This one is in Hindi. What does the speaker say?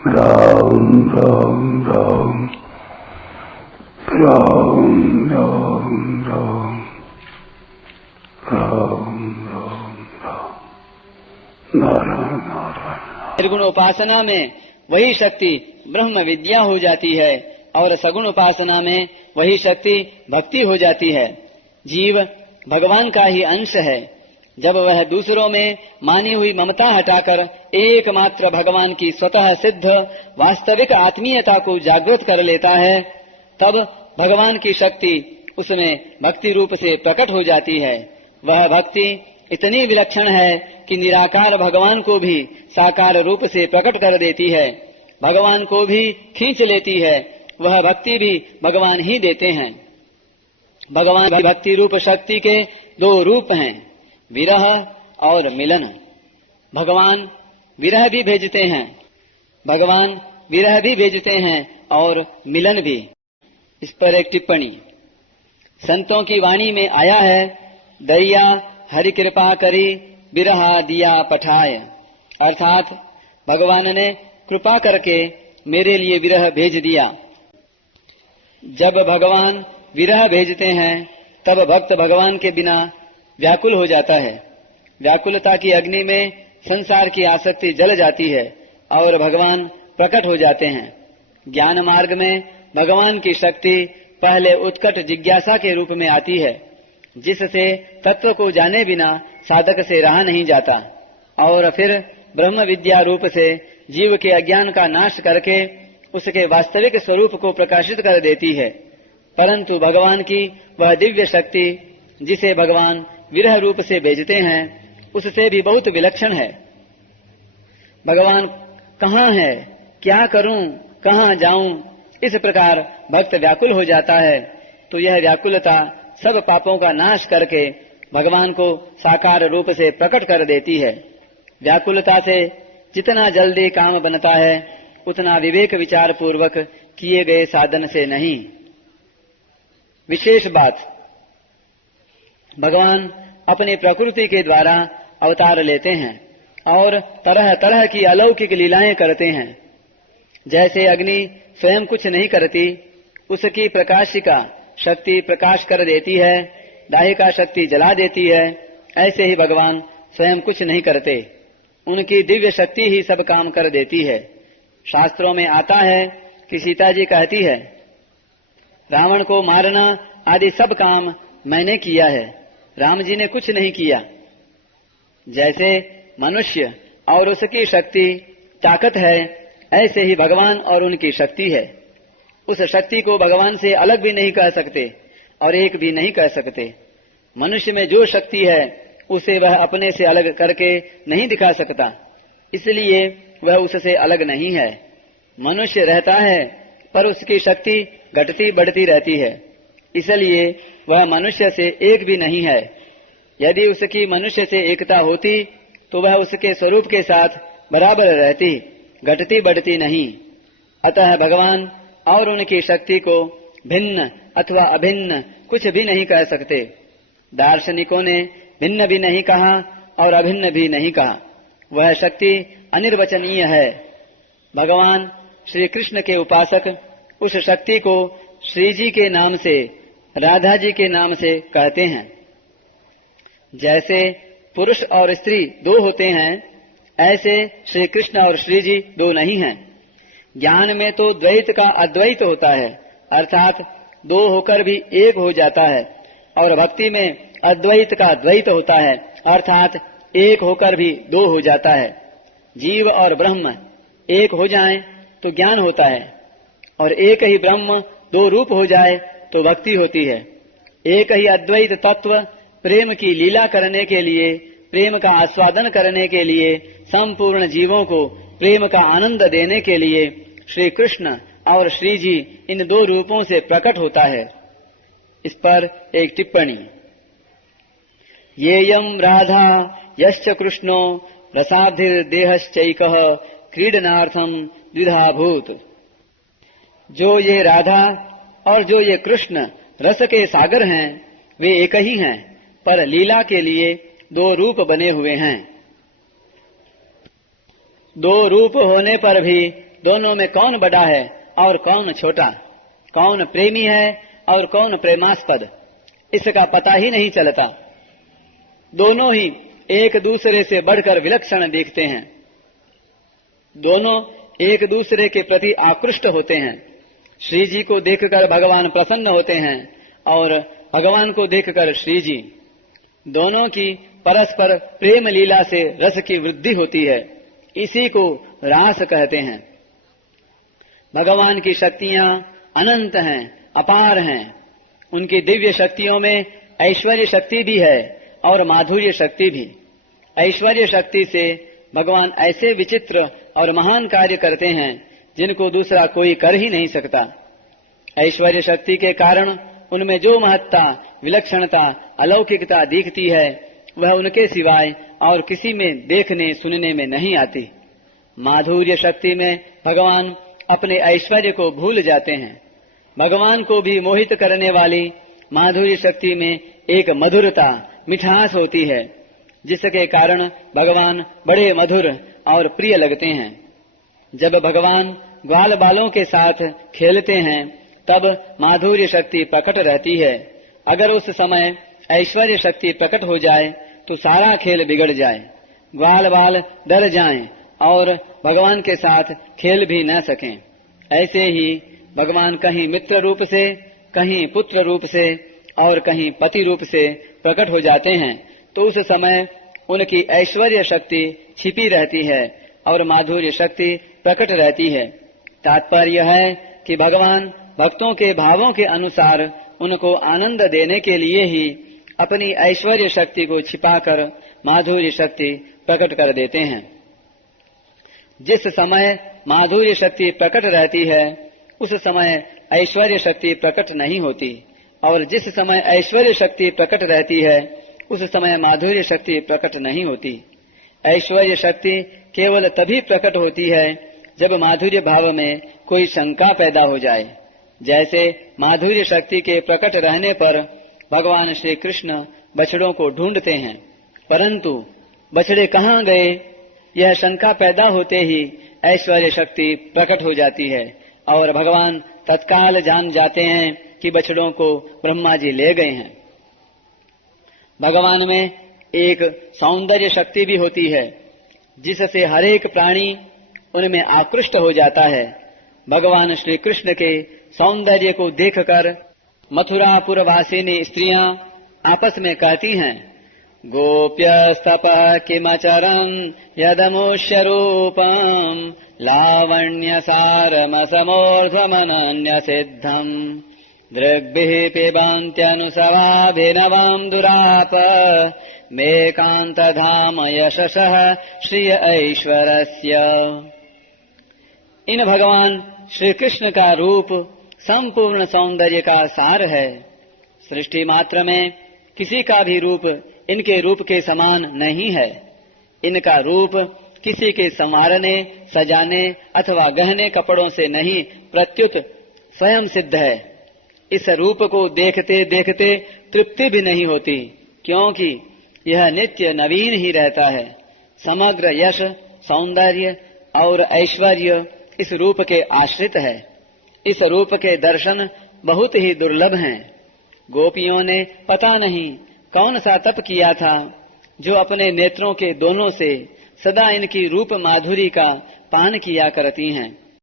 राम राम राम राम राम राम राम राम राम नारायण नारायण। निर्गुण उपासना में वही शक्ति ब्रह्म विद्या हो जाती है और सगुण उपासना में वही शक्ति भक्ति हो जाती है। जीव भगवान का ही अंश है। जब वह दूसरों में मानी हुई ममता हटाकर एकमात्र भगवान की स्वतः सिद्ध वास्तविक आत्मीयता को जागृत कर लेता है, तब भगवान की शक्ति उसमें भक्ति रूप से प्रकट हो जाती है। वह भक्ति इतनी विलक्षण है कि निराकार भगवान को भी साकार रूप से प्रकट कर देती है, भगवान को भी खींच लेती है। वह भक्ति भी भगवान ही देते हैं। भगवान की भक्ति रूप शक्ति के दो रूप हैं, विरह और मिलन। भगवान विरह भी भेजते हैं, भगवान विरह भी भेजते हैं और मिलन भी। इस पर एक टिप्पणी। संतों की वाणी में आया है, दैया हरि कृपा करी विरहा दिया पठाय, अर्थात भगवान ने कृपा करके मेरे लिए विरह भेज दिया। जब भगवान विरह भेजते हैं तब भक्त भगवान के बिना व्याकुल हो जाता है। व्याकुलता की अग्नि में संसार की आसक्ति जल जाती है और भगवान प्रकट हो जाते हैं। ज्ञान मार्ग में भगवान की शक्ति पहले उत्कट जिज्ञासा के रूप में आती है, जिससे तत्व को जाने बिना साधक से रहा नहीं जाता, और फिर ब्रह्म विद्या रूप से जीव के अज्ञान का नाश करके उसके वास्तविक स्वरूप को प्रकाशित कर देती है। परंतु भगवान की वह दिव्य शक्ति जिसे भगवान विरह रूप से भेजते हैं, उससे भी बहुत विलक्षण है। भगवान कहाँ है, क्या करूं, कहाँ जाऊं, इस प्रकार भक्त व्याकुल हो जाता है। तो यह व्याकुलता सब पापों का नाश करके भगवान को साकार रूप से प्रकट कर देती है। व्याकुलता से जितना जल्दी काम बनता है, उतना विवेक विचार पूर्वक किए गए साधन से नहीं। विशेष बात, भगवान अपनी प्रकृति के द्वारा अवतार लेते हैं और तरह तरह की अलौकिक लीलाएं करते हैं। जैसे अग्नि स्वयं कुछ नहीं करती, उसकी प्रकाशिका शक्ति प्रकाश कर देती है, दाहिका शक्ति जला देती है, ऐसे ही भगवान स्वयं कुछ नहीं करते, उनकी दिव्य शक्ति ही सब काम कर देती है। शास्त्रों में आता है कि सीता जी कहती है, रावण को मारना आदि सब काम मैंने किया है, राम जी ने कुछ नहीं किया। जैसे मनुष्य और उसकी शक्ति ताकत है, ऐसे ही भगवान और उनकी शक्ति है। उस शक्ति को भगवान से अलग भी नहीं कह सकते और एक भी नहीं कह सकते। मनुष्य में जो शक्ति है उसे वह अपने से अलग करके नहीं दिखा सकता, इसलिए वह उससे अलग नहीं है। मनुष्य रहता है पर उसकी शक्ति घटती बढ़ती रहती है, इसलिए वह मनुष्य से एक भी नहीं है। यदि उसकी मनुष्य से एकता होती तो वह उसके स्वरूप के साथ बराबर रहती, घटती बढ़ती नहीं। अतः भगवान और उनकी शक्ति को भिन्न अथवा अभिन्न कुछ भी नहीं कह सकते। दार्शनिकों ने भिन्न भी नहीं कहा और अभिन्न भी नहीं कहा। वह शक्ति अनिर्वचनीय है। भगवान श्री कृष्ण के उपासक उस शक्ति को श्री जी के नाम से, राधा जी के नाम से कहते हैं। जैसे पुरुष और स्त्री दो होते हैं, ऐसे श्री कृष्ण और श्री जी दो नहीं हैं। ज्ञान में तो द्वैत का अद्वैत होता है, अर्थात दो होकर भी एक हो जाता है, और भक्ति में अद्वैत का द्वैत होता है, अर्थात एक होकर भी दो हो जाता है। जीव और ब्रह्म एक हो जाएं तो ज्ञान होता है, और एक ही ब्रह्म दो रूप हो जाए तो भक्ति होती है। एक ही अद्वैत तत्व प्रेम की लीला करने के लिए, प्रेम का आस्वादन करने के लिए, संपूर्ण जीवों को प्रेम का आनंद देने के लिए श्री कृष्ण और श्री जी इन दो रूपों से प्रकट होता है। इस पर एक टिप्पणी। येयम राधा यश्च कृष्णो रसाधिर्देहश्चैकः क्रीडनार्थम द्विधा भूत। जो ये राधा और जो ये कृष्ण रस के सागर हैं, वे एक ही हैं, पर लीला के लिए दो रूप बने हुए हैं। दो रूप होने पर भी दोनों में कौन बड़ा है और कौन छोटा, कौन प्रेमी है और कौन प्रेमास्पद, इसका पता ही नहीं चलता। दोनों ही एक दूसरे से बढ़कर विलक्षण दिखते हैं। दोनों एक दूसरे के प्रति आकृष्ट होते हैं। श्री जी को देखकर भगवान प्रसन्न होते हैं और भगवान को देखकर श्री जी। दोनों की परस्पर प्रेम लीला से रस की वृद्धि होती है, इसी को रास कहते हैं। भगवान की शक्तियां अनंत हैं, अपार हैं। उनकी दिव्य शक्तियों में ऐश्वर्य शक्ति भी है और माधुर्य शक्ति भी। ऐश्वर्य शक्ति से भगवान ऐसे विचित्र और महान कार्य करते हैं जिनको दूसरा कोई कर ही नहीं सकता। ऐश्वर्य शक्ति के कारण उनमें जो महत्ता, विलक्षणता, अलौकिकता दिखती है वह उनके सिवाय और किसी में देखने सुनने में नहीं आती। माधुर्य शक्ति में भगवान अपने ऐश्वर्य को भूल जाते हैं। भगवान को भी मोहित करने वाली माधुर्य शक्ति में एक मधुरता, मिठास होती है, जिसके कारण भगवान बड़े मधुर और प्रिय लगते हैं। जब भगवान ग्वाल बालों के साथ खेलते हैं तब माधुर्य शक्ति प्रकट रहती है। अगर उस समय ऐश्वर्य शक्ति प्रकट हो जाए तो सारा खेल बिगड़ जाए, ग्वाल बाल डर जाएं और भगवान के साथ खेल भी न सकें। ऐसे ही भगवान कहीं मित्र रूप से, कहीं पुत्र रूप से और कहीं पति रूप से प्रकट हो जाते हैं तो उस समय उनकी ऐश्वर्य शक्ति छिपी रहती है और माधुर्य शक्ति प्रकट रहती है। तात्पर्य है कि भगवान भक्तों के भावों के अनुसार उनको आनंद देने के लिए ही अपनी ऐश्वर्य शक्ति को छिपाकर माधुर्य शक्ति प्रकट कर देते हैं। जिस समय माधुर्य शक्ति प्रकट रहती है उस समय ऐश्वर्य शक्ति प्रकट नहीं होती, और जिस समय ऐश्वर्य शक्ति प्रकट रहती है उस समय माधुर्य शक्ति प्रकट नहीं होती। ऐश्वर्य शक्ति केवल तभी प्रकट होती है जब माधुर्य भाव में कोई शंका पैदा हो जाए। जैसे माधुर्य शक्ति के प्रकट रहने पर भगवान श्री कृष्ण बछड़ों को ढूंढते हैं, परंतु बछड़े कहाँ गए यह शंका पैदा होते ही ऐश्वर्य शक्ति प्रकट हो जाती है और भगवान तत्काल जान जाते हैं कि बछड़ों को ब्रह्मा जी ले गए हैं। भगवान में एक सौंदर्य शक्ति भी होती है जिससे हर एक प्राणी उनमें आकृष्ट हो जाता है। भगवान श्री कृष्ण के सौंदर्य को देखकर मथुरापुर वासिनी स्त्रियां आपस में कहती हैं, गोप्यस्तप किमचरं यदमुष्य रूपं लावण्य सारमसमोर्ध्वमनन्य सिद्धं दृग्भिः पिबन्त्यनुसवाभिनवं दुराप मेकान्तधाम यशसः श्रिय ऐश्वरस्य। इन भगवान श्री कृष्ण का रूप संपूर्ण सौंदर्य का सार है। सृष्टि मात्र में किसी का भी रूप इनके रूप के समान नहीं है। इनका रूप किसी के संवारने, सजाने अथवा गहने कपड़ों से नहीं, प्रत्युत स्वयं सिद्ध है। इस रूप को देखते देखते तृप्ति भी नहीं होती, क्योंकि यह नित्य नवीन ही रहता है। समग्र यश, सौंदर्य और ऐश्वर्य इस रूप के आश्रित है। इस रूप के दर्शन बहुत ही दुर्लभ हैं। गोपियों ने पता नहीं कौन सा तप किया था जो अपने नेत्रों के दोनों से सदा इनकी रूप माधुरी का पान किया करती हैं।